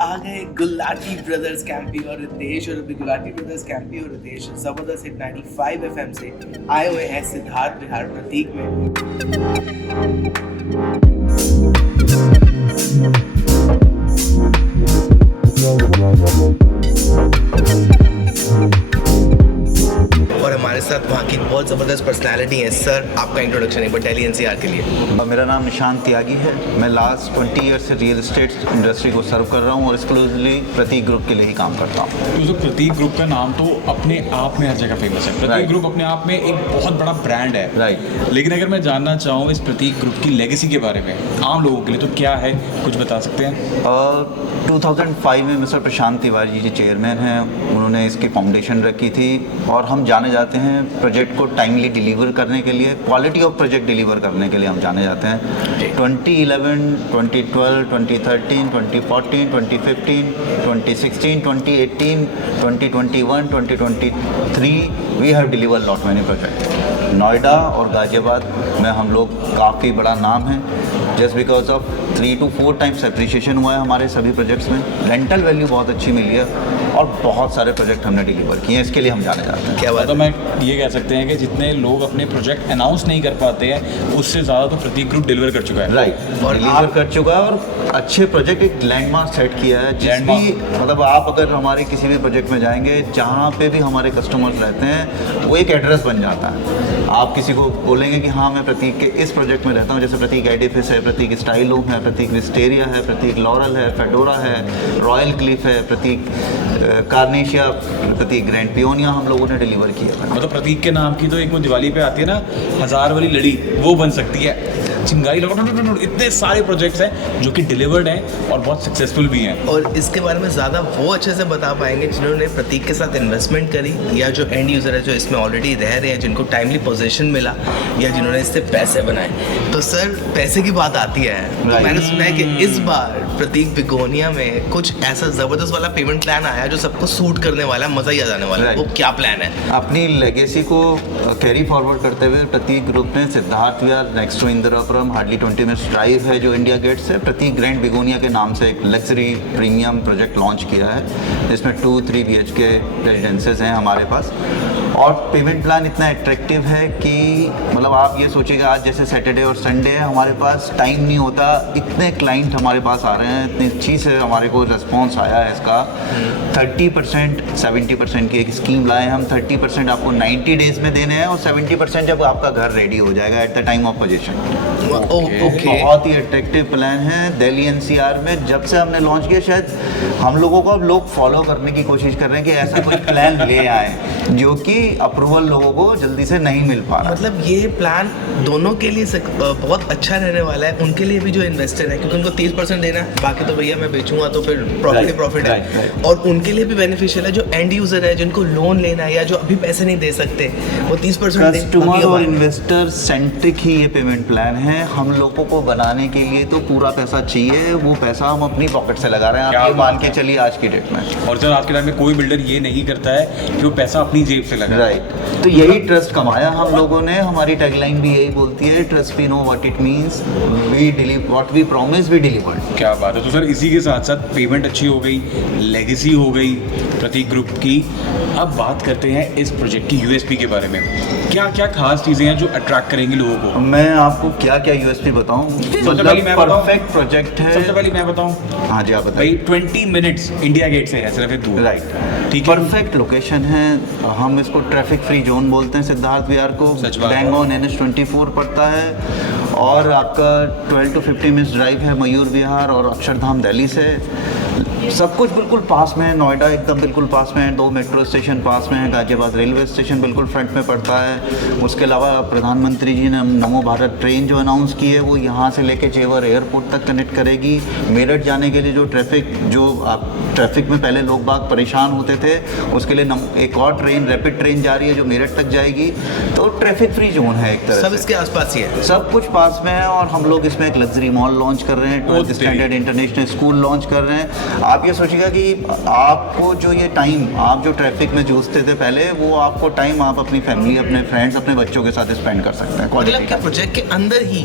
आ गए गुलाटी ब्रदर्स कैंपी और रितेश, और अभी गुलाटी ब्रदर्स कैंपी और रितेश जबरदस्त हिट 95 FM से आए हुए हैं सिद्धार्थ विहार प्रतीक में। और हमारे साथ वहाँ की बहुत ज़बरदस्त पर्सनालिटी है। सर, आपका इंट्रोडक्शन एक बार दिल्ली एनसीआर के लिए। मेरा नाम निशांत त्यागी है। मैं लास्ट 20 ईयर से रियल एस्टेट इंडस्ट्री को सर्व कर रहा हूँ और एक्सक्लूसिवली प्रतीक ग्रुप के लिए ही काम करता हूँ। तो प्रतीक ग्रुप का नाम तो अपने आप में हर जगह फेमस है। प्रतीक ग्रुप अपने आप में एक बहुत बड़ा ब्रांड है। राइट। लेकिन अगर मैं जानना चाहूँ इस प्रतीक ग्रुप की लेगेसी के बारे में आम लोगों के लिए, तो क्या है, कुछ बता सकते हैं? 2005 में मिस्टर प्रशांत तिवारी जी चेयरमैन हैं, उन्होंने इसकी फाउंडेशन रखी थी और हम जाने जाते हैं प्रोजेक्ट को टाइमली डिलीवर करने के लिए, क्वालिटी ऑफ प्रोजेक्ट डिलीवर करने के लिए हम जाने जाते हैं। 2011, 2012, 2013, 2014, 2015, 2016, 2018, 2021, 2023 we have deliver lot many project. Noida और गाजियाबाद में हम लोग काफ़ी बड़ा नाम है, just because of 3 to 4 times appreciation हुआ है हमारे सभी प्रोजेक्ट्स में। रेंटल वैल्यू बहुत अच्छी मिली है और बहुत सारे प्रोजेक्ट हमने डिलीवर किए हैं, इसके लिए हम जाने जाते हैं। क्या बात तो मैं ये कह सकते हैं कि जितने लोग अपने प्रोजेक्ट अनाउंस नहीं कर पाते हैं, उससे ज़्यादा तो प्रतीक ग्रुप डिलीवर कर चुका है। राइट। और डिलीवर कर चुका है और अच्छे प्रोजेक्ट, एक लैंडमार्क सेट किया है। जिस भी मतलब आप अगर हमारे किसी भी प्रोजेक्ट में जाएंगे, जहाँ पे भी हमारे कस्टमर्स रहते हैं, वो एक एड्रेस बन जाता है। आप किसी को बोलेंगे कि हाँ मैं प्रतीक के इस प्रोजेक्ट में रहता हूँ, जैसे प्रतीक एडिफिस है, प्रतीक स्टाइल होम है, प्रतीक विस्टेरिया है, प्रतीक लॉरल है, फेडोरा है, रॉयल क्लिफ है, प्रतीक कार्नेशिया, प्रतीक ग्रैंड पियोनिया हम लोगों ने डिलीवर किया था। मतलब प्रतीक के नाम की तो एक वो दिवाली पे आती है ना, 1000 वाली लड़ी, वो बन सकती है। चिंगारी लगो, इतने सारे प्रोजेक्ट्स हैं जो कि डिलीवर्ड हैं और बहुत सक्सेसफुल भी हैं। और इसके बारे में ज़्यादा वो अच्छे से बता पाएंगे जिन्होंने प्रतीक के साथ इन्वेस्टमेंट करी, या जो एंड यूज़र है जो इसमें ऑलरेडी रह रहे हैं, जिनको टाइमली पोजीशन मिला, या जिन्होंने इससे पैसे बनाए। तो सर, पैसे की बात आती है तो मैंने सुना है कि इस बार प्रतीक बिगोनिया में कुछ ऐसा ज़बरदस्त वाला पेमेंट प्लान आया जो सबको सूट करने वाला है, मज़ा ही आ जाने वाला है। वो क्या प्लान है? अपनी लेगेसी को कैरी फॉरवर्ड करते हुए प्रतीक ग्रुप ने Siddharth Vihar next to Indirapuram hardly 20 minutes drive है जो इंडिया गेट से, प्रतीक ग्रैंड बिगोनिया के नाम से एक लग्जरी प्रीमियम प्रोजेक्ट लॉन्च किया है, जिसमें 2-3 BHK रेजिडेंसेज हैं हमारे पास। और पेमेंट प्लान इतना अट्रैक्टिव है कि मतलब आप ये सोचिएगा, आज जैसे सैटरडे और संडे है, हमारे पास टाइम नहीं होता, इतने क्लाइंट हमारे पास आ रहे हैं, इतनी अच्छी से हमारे को रिस्पॉन्स आया है इसका। 30%, 70% की एक स्कीम लाए हम। 30% आपको 90 डेज में देने हैं और 70% जब आपका घर रेडी हो जाएगा at the time of position. बहुत ही अट्रैक्टिव प्लान है। दिल्ली NCR में जब से हमने लॉन्च किया, शायद हम लोगों को अब लोग फॉलो करने की कोशिश कर रहे हैं कि ऐसा कोई प्लान ले आए, जो कि अप्रूवल लोगों को जल्दी से नहीं मिल पा रहा। मतलब ये प्लान दोनों के लिए बहुत अच्छा रहने वाला है, उनके लिए भी जो इन्वेस्टर है, क्योंकि उनको 30% देना है, बाकी तो भैया मैं बेचूंगा तो फिर प्रॉफिट ही प्रॉफिट है। और उनके लिए भी बेनिफिशियल है जो एंड यूजर है, जिनको लोन लेना है या जो अभी पैसे नहीं दे सकते, वो 30% कस्टमर और इन्वेस्टर सेंट्रिक ही ये पेमेंट प्लान है। हम लोगों को बनाने के लिए तो पूरा पैसा चाहिए, वो पैसा हम अपनी पॉकेट से लगा रहे हैं। आप ये मान के चलिए आज की डेट में। और सर, आज के टाइम में कोई बिल्डर ये नहीं करता है कि वो पैसा अपनी जेब से लगा। राइट। तो यही ट्रस्ट कमाया हम लोगों ने। हमारी टैगलाइन भी यही बोलती है, trust we know what it means, we deliver what we promise, we deliver. क्या बात है। तो सर, इसी के साथ साथ पेमेंट अच्छी हो गई, लेगेसी हो गई प्रतीक ग्रुप की। अब बात करते हैं इस प्रोजेक्ट की USP के बारे में। क्या क्या खास चीज़ें हैं जो अट्रैक्ट करेंगी लोगों को? मैं आपको क्या क्या USP बताऊं? मतलब परफेक्ट प्रोजेक्ट है। सबसे पहले मैं बताऊं। हाँ जी, आप बताइए। भाई 20 मिनट्स इंडिया गेट से है, सिर्फ दूर। राइट। ठीक है। परफेक्ट लोकेशन है। हम इसको ट्रैफिक फ्री जोन बोलते हैं सिद्धार्थ विहार को। बैंग ऑन NH24 पड़ता है और आपका 12 to 15 मिनट्स ड्राइव है मयूर विहार और अक्षरधाम दिल्ली से। सब कुछ बिल्कुल पास में है। नोएडा एकदम बिल्कुल पास में है, 2 मेट्रो स्टेशन पास में है, गाजियाबाद रेलवे स्टेशन बिल्कुल फ्रंट में पड़ता है। उसके अलावा प्रधानमंत्री जी ने नमो भारत ट्रेन जो अनाउंस की है, वो यहाँ से लेके जेवर एयरपोर्ट तक कनेक्ट करेगी। मेरठ जाने के लिए जो ट्रैफिक में पहले लोग बाग परेशान होते थे, उसके लिए एक और ट्रेन, रैपिड ट्रेन जा रही है जो मेरठ तक जाएगी। तो ट्रैफिक फ्री जोन है एक तरह सब से। इसके आसपास ही है, सब कुछ पास में है। और हम लोग इसमें एक लग्जरी मॉल लॉन्च कर रहे हैं, 12th standard international school launch कर रहे हैं। आप ये सोचिएगा कि आपको जो ये टाइम आप जो ट्रैफिक में जूझते थे पहले, वो आपको टाइम आप अपनी फैमिली, अपने फ्रेंड्स, अपने बच्चों के साथ स्पेंड कर सकते हैं मतलब क्वालिटी क्या प्रोजेक्ट के अंदर ही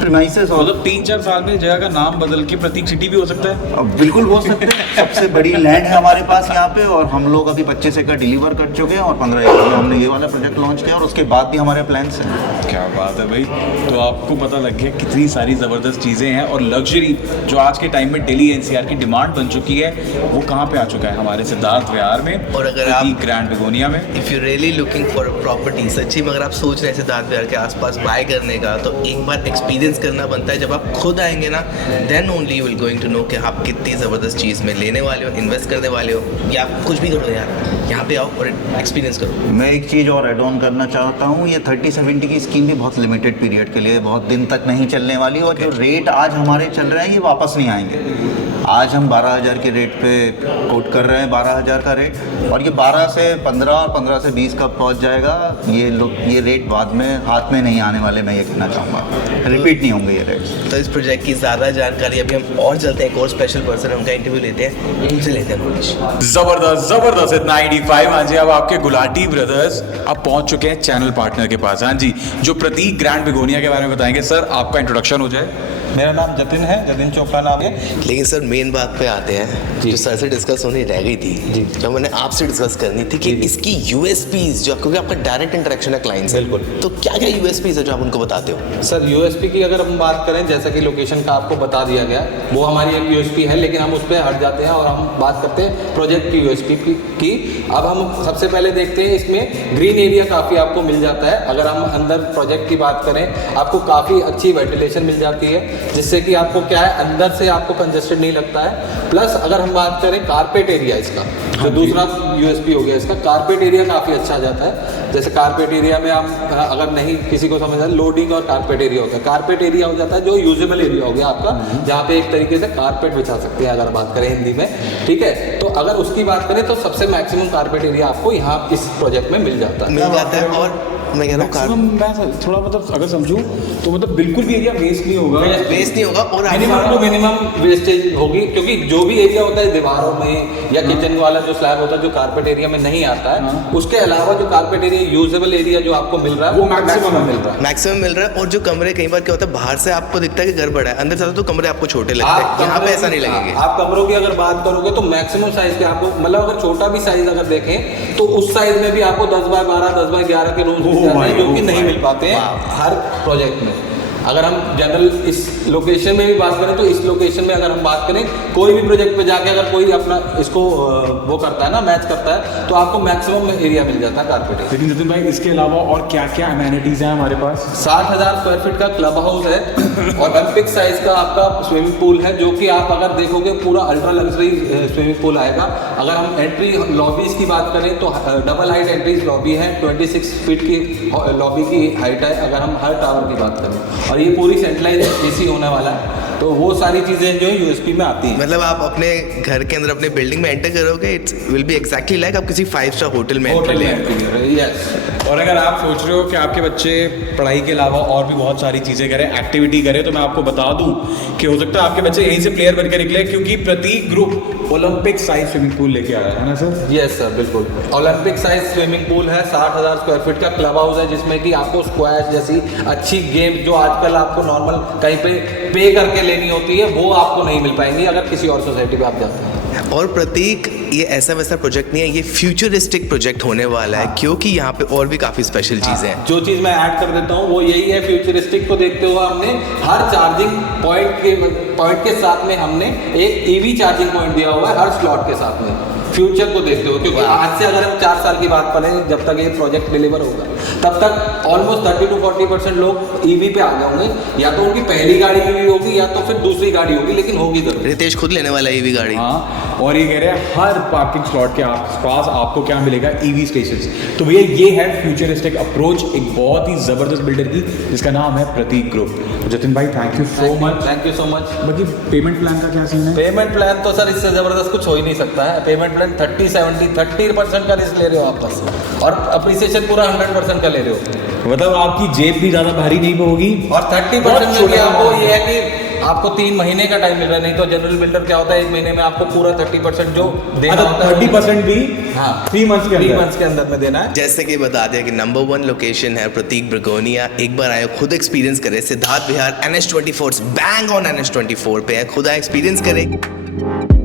प्रीमाइसेस। और मतलब 3-4 साल में जगह का नाम बदल के प्रतीक सिटी भी हो सकता है। अब बिल्कुल हो सकते हैं। सबसे बड़ी लैंड है हमारे पास यहाँ पे, और हम लोग अभी 25 एकड़ डिलीवर कर चुके हैं और 15 एकड़ में हमने ये वाला प्रोजेक्ट लॉन्च किया, और उसके बाद भी हमारे प्लान्स हैं। क्या बात है भाई। तो आपको पता लग गया कितनी सारी ज़बरदस्त चीज़ें हैं, और लग्जरी जो आज के टाइम में दिल्ली एनसीआर की डिमांड बन चुकी है, वो कहाँ पे आ चुका है? हमारे सिद्धार्थ विहार में, और अगर आप ग्रैंड बेगोनिया में। If you really looking for a property, सच्ची में अगर आप सोच रहे हैं सिद्धार्थ विहार के आसपास बाय करने का, तो एक बार एक्सपीरियंस करना बनता है। जब आप खुद आएंगे ना, then only you will going to know कि आप कितनी ज़बरदस्त चीज़ में लेने वाले हो, इन्वेस्ट करने वाले हो, या कुछ भी करो यार, यहाँ पे आओ और एक्सपीरियंस करो। मैं एक चीज़ और एड ऑन करना चाहता हूँ, ये 30-70 की स्कीम भी बहुत लिमिटेड पीरियड के लिए, बहुत दिन तक नहीं चलने वाली, और जो रेट आज हमारे चल रहे हैं ये वापस नहीं आएंगे। आज हम 12,000 के रेट पे कोट कर रहे हैं, 12,000 का रेट, और ये 12 से 15 और 15 से 20 कब पहुंच जाएगा, ये रेट बाद में हाथ में नहीं आने वाले, मैं ये कहना चाहूँगा। रिपीट नहीं होंगे ये रेट। तो इस प्रोजेक्ट की ज़्यादा जानकारी अभी हम और चलते हैं, एक और स्पेशल पर्सन उनका इंटरव्यू लेते हैं, उनसे लेते हैं नॉलेज। जबरदस्त इतना 95। हाँ जी, अब आपके गुलाटी ब्रदर्स अब पहुंच चुके हैं चैनल पार्टनर के पास। हाँ जी, जो प्रतीक ग्रैंड बेगोनिया के बारे में बताएंगे। सर, आपका इंट्रोडक्शन हो जाए। मेरा नाम जतिन है, जतिन चोपड़ा नाम है। लेकिन सर मेन बात पे आते हैं जो सर से डिस्कस होनी रह गई थी, जो मैंने आपसे डिस्कस करनी थी कि इसकी यूएसपीज, जो क्योंकि आपका डायरेक्ट इंटरेक्शन है क्लाइंट से, बिल्कुल। तो क्या क्या यूएसपीज है जो आप उनको बताते हो? सर यूएसपी की अगर हम बात करें, जैसा कि लोकेशन का आपको बता दिया गया, वो हमारी एक यूएसपी है, लेकिन हम उस पर हट जाते हैं और हम बात करते हैं प्रोजेक्ट की यूएसपी की। अब हम सबसे पहले देखते हैं, इसमें ग्रीन एरिया काफ़ी आपको मिल जाता है। अगर हम अंदर प्रोजेक्ट की बात करें, आपको काफ़ी अच्छी वेंटिलेशन मिल जाती है, जिससे कि आपको क्या है, अंदर से आपको कंजेस्टेड नहीं लगता है। प्लस अगर हम बात करें कारपेट एरिया, इसका जो दूसरा यूएसपी हो गया, इसका कारपेट एरिया काफ़ी अच्छा जाता है। जैसे कारपेट एरिया में आप अगर नहीं किसी को समझ आए, लोडिंग और कारपेट एरिया होता है। कारपेट एरिया हो जाता है जो यूजेबल एरिया हो गया आपका, जहाँ पे एक तरीके से कारपेट बिछा सकते हैं, अगर बात करें हिंदी में, ठीक है। तो अगर उसकी बात करें तो सबसे मैक्सिमम कारपेट एरिया आपको यहाँ इस प्रोजेक्ट में मिल जाता है। और मैं कह रहा हूँ मैं थोड़ा मतलब अगर समझूं तो मतलब बिल्कुल भी एरिया वेस्ट नहीं होगा, वेस्ट नहीं होगा, और मिनिमम टू मिनिमम वेस्टेज होगी, क्योंकि जो भी एरिया होता है दीवारों में या किचन वाला जो स्लैब होता है, जो कारपेट एरिया में नहीं आता है, उसके अलावा जो कारपेट एरिया, यूजेबल एरिया जो आपको मिल रहा है, वो मैक्सिमम मिल रहा है। मैक्सिमम मिल रहा है। और जो कमरे, कई बार क्या होता है, बाहर से आपको दिखता है कि घर बड़ा है, अंदर जाते तो कमरे आपको छोटे लगते हैं, यहाँ पे ऐसा नहीं लगेंगे। आप कमरों की अगर बात करोगे तो मैक्सिमम साइज के आपको, मतलब अगर छोटा भी साइज अगर देखें तो उस साइज में भी आपको 10x12, 10x11 के रूम मिल जाते हैं, जो कि नहीं मिल पाते हैं हर प्रोजेक्ट में। अगर हम जनरल इस लोकेशन में भी बात करें, तो इस लोकेशन में अगर हम बात करें, कोई भी प्रोजेक्ट पे जाके अगर कोई अपना इसको वो करता है ना, मैच करता है, तो आपको मैक्सिमम एरिया मिल जाता है कारपेट एरिया। लेकिन जतिन भाई, इसके अलावा और क्या क्या अमेनिटीज हैं हमारे पास? 60,000 स्क्वायर फीट का क्लब हाउस है, और ओलंपिक साइज का आपका स्विमिंग पूल है, जो कि आप अगर देखोगे पूरा अल्ट्रा लग्जरी स्विमिंग पूल आएगा। अगर हम एंट्री लॉबीज की बात करें तो डबल हाइट एंट्रीज लॉबी है, 26 फीट की लॉबी की हाइट है, अगर हम हर टावर की बात करें, और ये पूरी सेंट्रलाइज एसी होने वाला है। तो वो सारी चीज़ें जो है यूएसपी में आती हैं। मतलब आप अपने घर के अंदर अपने बिल्डिंग में एंटर करोगे, it's will be exactly like आप किसी 5 स्टार होटल में एंटर ले रहे हैं। यस। और अगर आप सोच रहे हो कि आपके बच्चे पढ़ाई के अलावा और भी बहुत सारी चीज़ें करें, एक्टिविटी करें, तो मैं आपको बता दूं कि हो सकता है आपके बच्चे यहीं से प्लेयर बनकर निकले, क्योंकि Prateek group Olympic size swimming pool लेके आया है ना सर? यस सर, बिल्कुल। ओलंपिक साइज स्विमिंग पूल है, 60,000 स्क्वायर फीट का क्लब हाउस है, जिसमें कि आपको स्क्वैश जैसी अच्छी गेम जो आजकल आपको नॉर्मल कहीं पे करके लेनी होती है, वो आपको नहीं मिल पाएंगी अगर किसी और सोसाइटी पे आप जाते हैं। और प्रतीक, ये ऐसा वैसा प्रोजेक्ट नहीं है, ये फ्यूचरिस्टिक प्रोजेक्ट होने वाला है, क्योंकि यहाँ पे और भी काफ़ी स्पेशल चीज़ें हैं। जो चीज़ मैं ऐड कर देता हूँ वो यही है, फ्यूचरिस्टिक को देखते हुए हमने हर चार्जिंग पॉइंट के साथ में हमने एक ईवी चार्जिंग पॉइंट दिया हुआ है हर स्लॉट के साथ में, फ्यूचर को देखते हुए। क्योंकि आज से अगर हम 4 साल की बात करें, जब तक ये प्रोजेक्ट डिलीवर होगा, तब तक ऑलमोस्ट 30 to 40% लोग ईवी पे आ गए होंगे, या तो उनकी पहली गाड़ी ईवी होगी या तो फिर दूसरी गाड़ी होगी, लेकिन होगी जरूर। रितेश खुद लेने वाला है ईवी गाड़ी। हाँ, और ये कह रहे हैं हर पार्किंग स्लॉट के आसपास आपको क्या मिलेगा, ईवी स्टेशंस। तो भैया ये है फ्यूचरिस्टिक अप्रोच एक बहुत ही ज़बरदस्त बिल्डर की, जिसका नाम है प्रतीक ग्रुप। जतिन भाई, thank you so much. Thank you so much. बाकी पेमेंट प्लान का क्या सीन है? पेमेंट प्लान तो सर इससे ज़बरदस्त कुछ हो ही नहीं सकता है। पेमेंट प्लान 30% का रिस्क ले रहे हो आप बस, और अप्रिसिएशन पूरा 100% का ले रहे हो। मतलब आपकी जेब भी ज़्यादा भारी नहीं होगी, और 30% में भी आपको ये है कि आपको 3 महीने का टाइम मिल रहा है, नहीं तो जनरल बिल्डर क्या होता है 1 महीने में आपको पूरा 30% जो देना होता है 30% भी हाँ 3 मंथ्स के 3 अंदर। मंथ्स के अंदर में देना है। जैसे कि बता दिया कि नंबर 1 लोकेशन है प्रतीक ब्रिगोनिया। एक बार आए खुद एक्सपीरियंस करें। सिद्धार्थ विहार NH24 बैंग ऑन NH24 पे है, खुद आए एक्सपीरियंस करें।